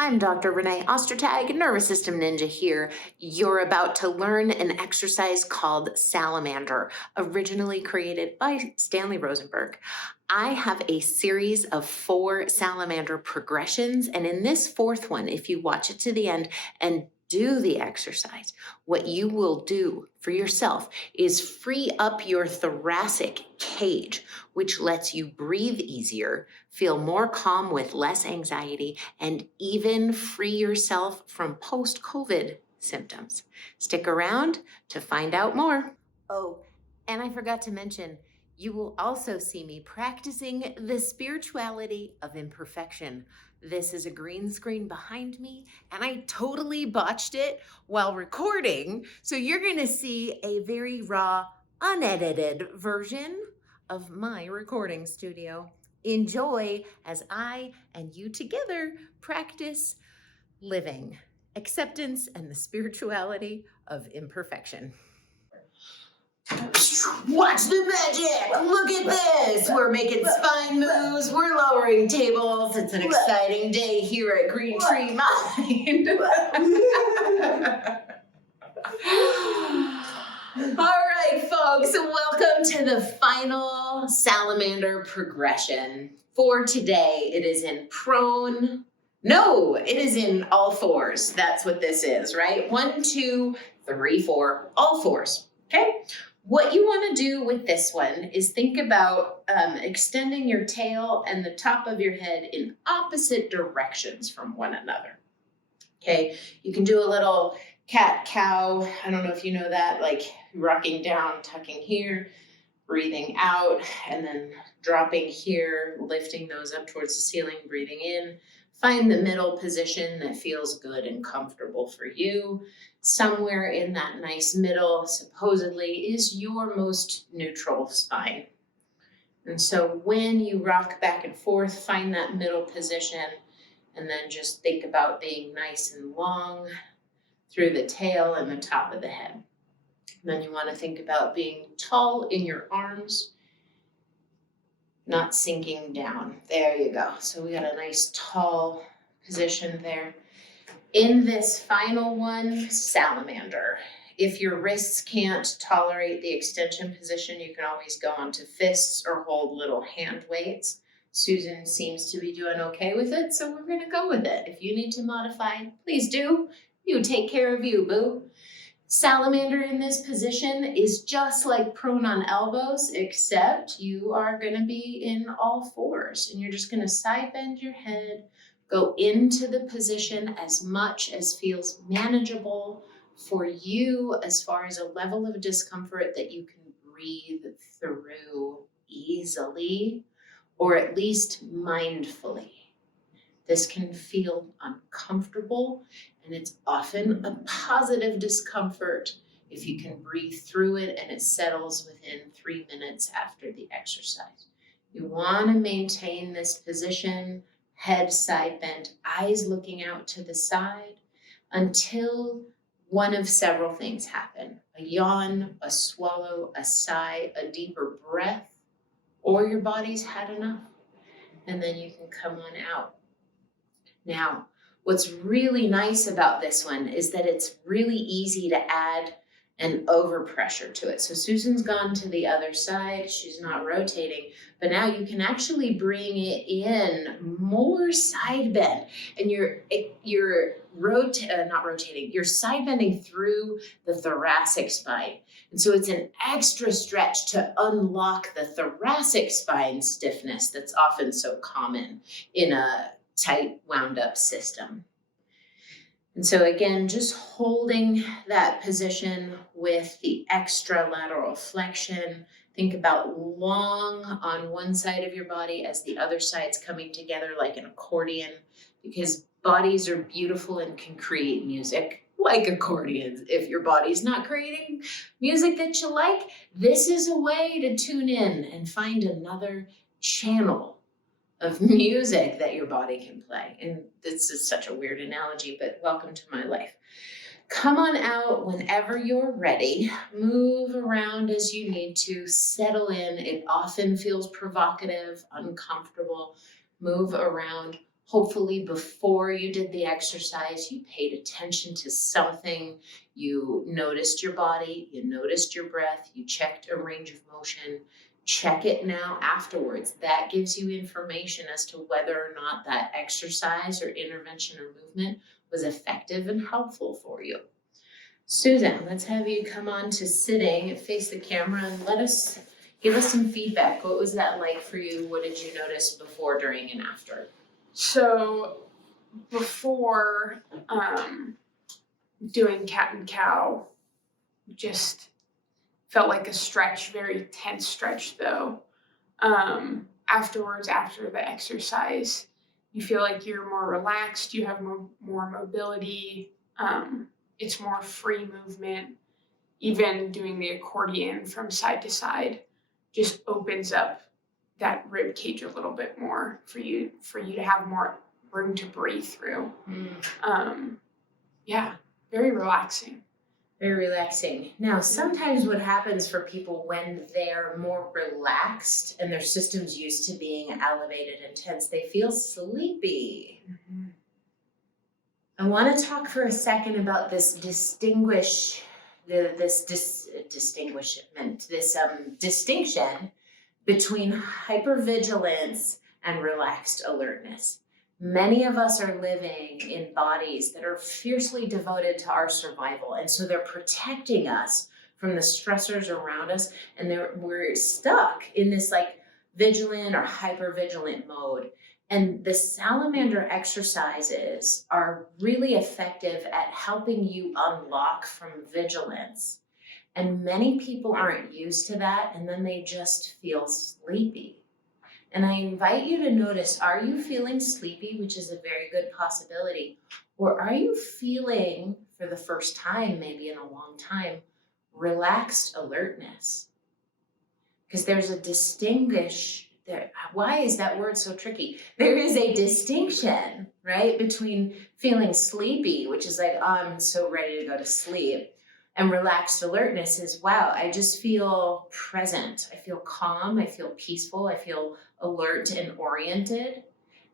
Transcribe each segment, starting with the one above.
I'm Dr. Renee Ostertag, Nervous System Ninja here. You're about to learn an exercise called Salamander, originally created by Stanley Rosenberg. I have a series of 4 salamander progressions, and in this 4th one, if you watch it to the end and do the exercise, what you will do for yourself is free up your thoracic cage, which lets you breathe easier, feel more calm with less anxiety, and even free yourself from post-COVID symptoms. Stick around to find out more. Oh, and I forgot to mention, you will also see me practicing the spirituality of imperfection. This is a green screen behind me, and I totally botched it while recording. So you're going to see a very raw, unedited version of my recording studio. Enjoy as I and you together practice living, acceptance, and the spirituality of imperfection. Watch the magic! Look at this! We're making spine moves, we're lowering tables. It's an exciting day here at Green Tree Mind. All right, folks, welcome to the final salamander progression. For today, it is in prone. No, it is in all fours. That's what this is, right? 1, 2, 3, 4, all fours, okay? What you want to do with this one is think about extending your tail and the top of your head in opposite directions from one another. Okay, you can do a little cat-cow. I don't know if you know that, like rocking down, tucking here, breathing out, and then dropping here, lifting those up towards the ceiling, breathing in. Find the middle position that feels good and comfortable for you. Somewhere in that nice middle, supposedly, is your most neutral spine. And so when you rock back and forth, find that middle position, and then just think about being nice and long through the tail and the top of the head. And then you want to think about being tall in your arms, not sinking down. There you go. So we got a nice tall position there. In this final one, salamander. If your wrists can't tolerate the extension position, you can always go onto fists or hold little hand weights. Susan seems to be doing okay with it, so we're going to go with it. If you need to modify, please do. You take care of you, boo. Salamander in this position is just like prone on elbows, except you are going to be in all fours, and you're just going to side bend your head, go into the position as much as feels manageable for you as far as a level of discomfort that you can breathe through easily, or at least mindfully. This can feel uncomfortable, and it's often a positive discomfort if you can breathe through it and it settles within 3 minutes after the exercise. You want to maintain this position, head side bent, eyes looking out to the side, until one of several things happen. A yawn, a swallow, a sigh, a deeper breath, or your body's had enough, and then you can come on out. Now, what's really nice about this one is that it's really easy to add an overpressure to it. So Susan's gone to the other side, she's not rotating, but now you can actually bring it in more side bend, and you're side bending through the thoracic spine. And so it's an extra stretch to unlock the thoracic spine stiffness that's often so common in a tight, wound up system. And so again, just holding that position with the extra lateral flexion. Think about long on one side of your body as the other side's coming together like an accordion, because bodies are beautiful and can create music like accordions. If your body's not creating music that you like, this is a way to tune in and find another channel of music that your body can play. And this is such a weird analogy, but welcome to my life. Come on out whenever you're ready. Move around as you need to. Settle in. It often feels provocative, uncomfortable. Move around. Hopefully before you did the exercise, you paid attention to something. You noticed your body, you noticed your breath, you checked a range of motion. Check it now afterwards. That gives you information as to whether or not that exercise or intervention or movement was effective and helpful for you. Susan, let's have you come on to sitting, face the camera, and give us some feedback. What was that like for you? What did you notice before, during, and after? So before doing cat and cow, just felt like a stretch, very tense stretch though. Afterwards, after the exercise, you feel like you're more relaxed, you have more mobility, it's more free movement. Even doing the accordion from side to side just opens up that rib cage a little bit more for you to have more room to breathe through. Yeah, very relaxing. Very relaxing. Now, sometimes what happens for people when they're more relaxed and their system's used to being elevated and tense, they feel sleepy. Mm-hmm. I want to talk for a second about this distinction between hypervigilance and relaxed alertness. Many of us are living in bodies that are fiercely devoted to our survival, and so they're protecting us from the stressors around us, and we're stuck in this like vigilant or hypervigilant mode. And the Salamander exercises are really effective at helping you unlock from vigilance. And many people aren't used to that, and then they just feel sleepy. And I invite you to notice, are you feeling sleepy, which is a very good possibility, or are you feeling, for the first time, maybe in a long time, relaxed alertness? Because there's a why is that word so tricky? There is a distinction, right, between feeling sleepy, which is like, oh, I'm so ready to go to sleep, and relaxed alertness is, wow, I just feel present. I feel calm. I feel peaceful. I feel alert and oriented.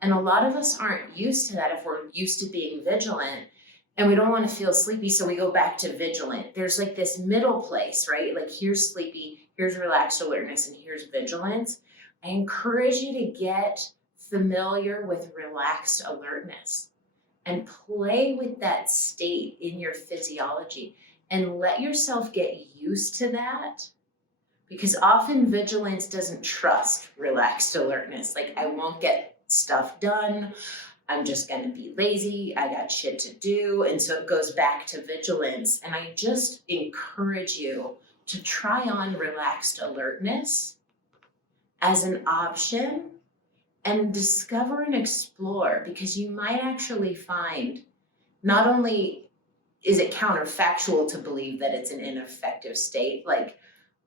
And a lot of us aren't used to that if we're used to being vigilant, and we don't want to feel sleepy, so we go back to vigilant. There's like this middle place, right? Like here's sleepy, here's relaxed alertness, and here's vigilance. I encourage you to get familiar with relaxed alertness and play with that state in your physiology and let yourself get used to that, because often vigilance doesn't trust relaxed alertness. Like, I won't get stuff done. I'm just going to be lazy. I got shit to do. And so it goes back to vigilance. And I just encourage you to try on relaxed alertness as an option and discover and explore, because you might actually find not only is it counterfactual to believe that it's an ineffective state, like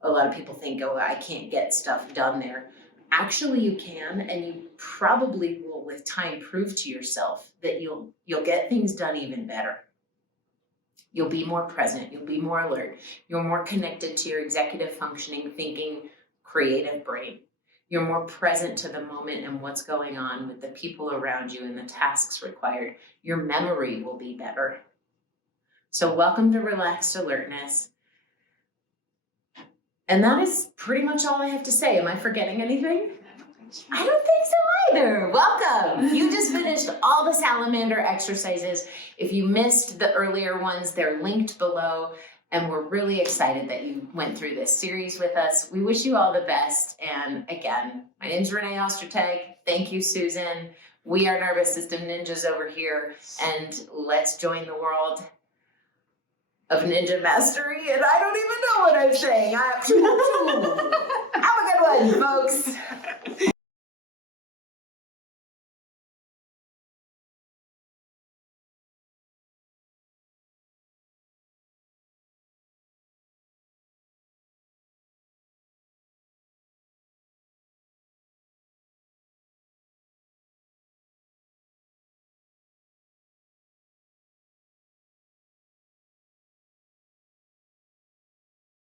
a lot of people think, oh, I can't get stuff done there. Actually, you can, and you probably will with time prove to yourself that you'll get things done even better. You'll be more present, you'll be more alert, you're more connected to your executive functioning, thinking, creative brain. You're more present to the moment and what's going on with the people around you and the tasks required. Your memory will be better. So welcome to relaxed alertness. And that is pretty much all I have to say. Am I forgetting anything? I don't think so either. Welcome. You just finished all the Salamander exercises. If you missed the earlier ones, they're linked below. And we're really excited that you went through this series with us. We wish you all the best. And again, my name's Renee Ostertag. Thank you, Susan. We are Nervous System Ninjas over here. And let's join the world of ninja mastery. And I don't even know what I'm saying. Have a good one, folks.